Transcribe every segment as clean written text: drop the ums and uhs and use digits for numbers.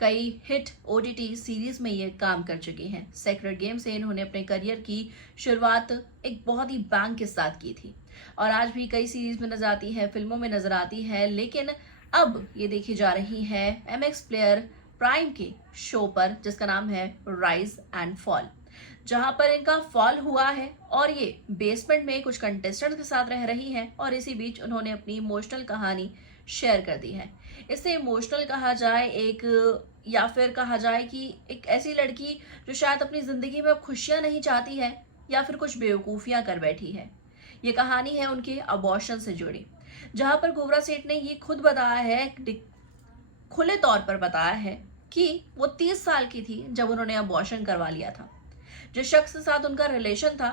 कई hit OTT series में ये काम कर चुकी हैं। सेक्रेड गेम से इन्होंने अपने करियर की शुरुआत एक बहुत ही बैंग के साथ की थी और आज भी कई सीरीज में नजर आती है, फिल्मों में नजर आती है, लेकिन अब ये देखी जा रही है एमएक्स प्लेयर प्राइम के शो पर जिसका नाम है राइज एंड फॉल, जहां पर इनका फॉल हुआ है और ये बेसमेंट में कुछ कंटेस्टेंट्स के साथ रह रही हैं और इसी बीच उन्होंने अपनी इमोशनल कहानी शेयर कर दी है। इसे इमोशनल कहा जाए एक, या फिर कहा जाए कि एक ऐसी लड़की जो शायद अपनी जिंदगी में खुशियां नहीं चाहती है या फिर कुछ बेवकूफियां कर बैठी है। ये कहानी है उनके अबॉर्शन से जुड़ी, जहां पर कोबरा सेठ ने ये खुद बताया है, खुले तौर पर बताया है कि वो 30 साल की थी जब उन्होंने अबॉर्शन करवा लिया था। जिस शख्स के साथ उनका रिलेशन था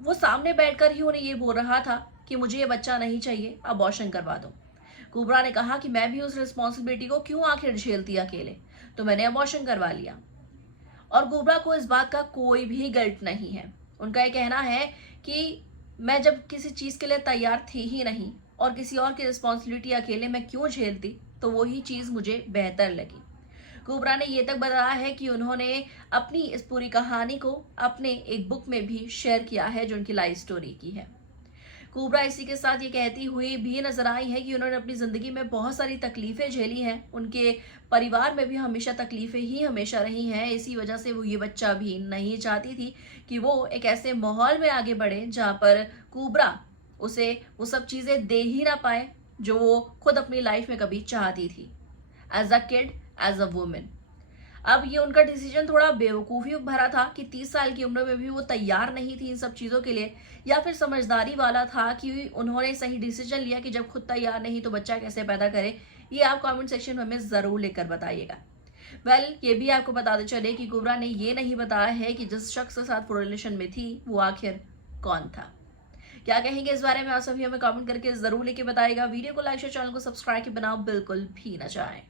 वो सामने बैठकर ही उन्हें ये बोल रहा था कि मुझे ये बच्चा नहीं चाहिए, अबॉर्शन करवा दो। कोबरा ने कहा कि मैं भी उस रिस्पॉन्सिबिलिटी को क्यों आखिर झेलती अकेले, तो मैंने अबॉर्शन करवा लिया। और कोबरा को इस बात का कोई भी गिल्ट नहीं है। उनका ये कहना है कि मैं जब किसी चीज के लिए तैयार थी ही नहीं और किसी और की रिस्पॉन्सिबिलिटी अकेले मैं क्यों झेलती, तो वही चीज मुझे बेहतर लगी। कोबरा ने ये तक बताया है कि उन्होंने अपनी इस पूरी कहानी को अपने एक बुक में भी शेयर किया है जो उनकी लाइफ स्टोरी की है। कोबरा इसी के साथ ये कहती हुई भी नजर आई है कि उन्होंने अपनी जिंदगी में बहुत सारी तकलीफें झेली हैं। उनके परिवार में भी हमेशा तकलीफें ही हमेशा रही हैं। इसी वजह से वो ये बच्चा भी नहीं चाहती थी कि वो एक ऐसे माहौल में आगे बढ़े जहां पर कोबरा उसे वो सब चीजें दे ही ना पाए जो वो खुद अपनी लाइफ में कभी चाहती थी, as a kid, as a women. अब ये उनका डिसीजन थोड़ा बेवकूफी भरा था कि 30 साल की उम्र में भी वो तैयार नहीं थी इन सब चीजों के लिए, या फिर समझदारी वाला था कि उन्होंने सही डिसीजन लिया कि जब खुद तैयार नहीं तो बच्चा कैसे पैदा करे। ये आप कमेंट सेक्शन में हमें जरूर लेकर बताइएगा। ये भी आपको बताते चले कि कोबरा ने ये नहीं बताया है कि जिस शख्स के साथ वो रिलेशन में थी वो आखिर कौन था। क्या कहेंगे इस बारे में आप सभी हमें कमेंट करके जरूर लेके बताएगा। वीडियो को लाइक शेयर, चैनल को सब्सक्राइब के बनाओ बिल्कुल भी ना चाहें।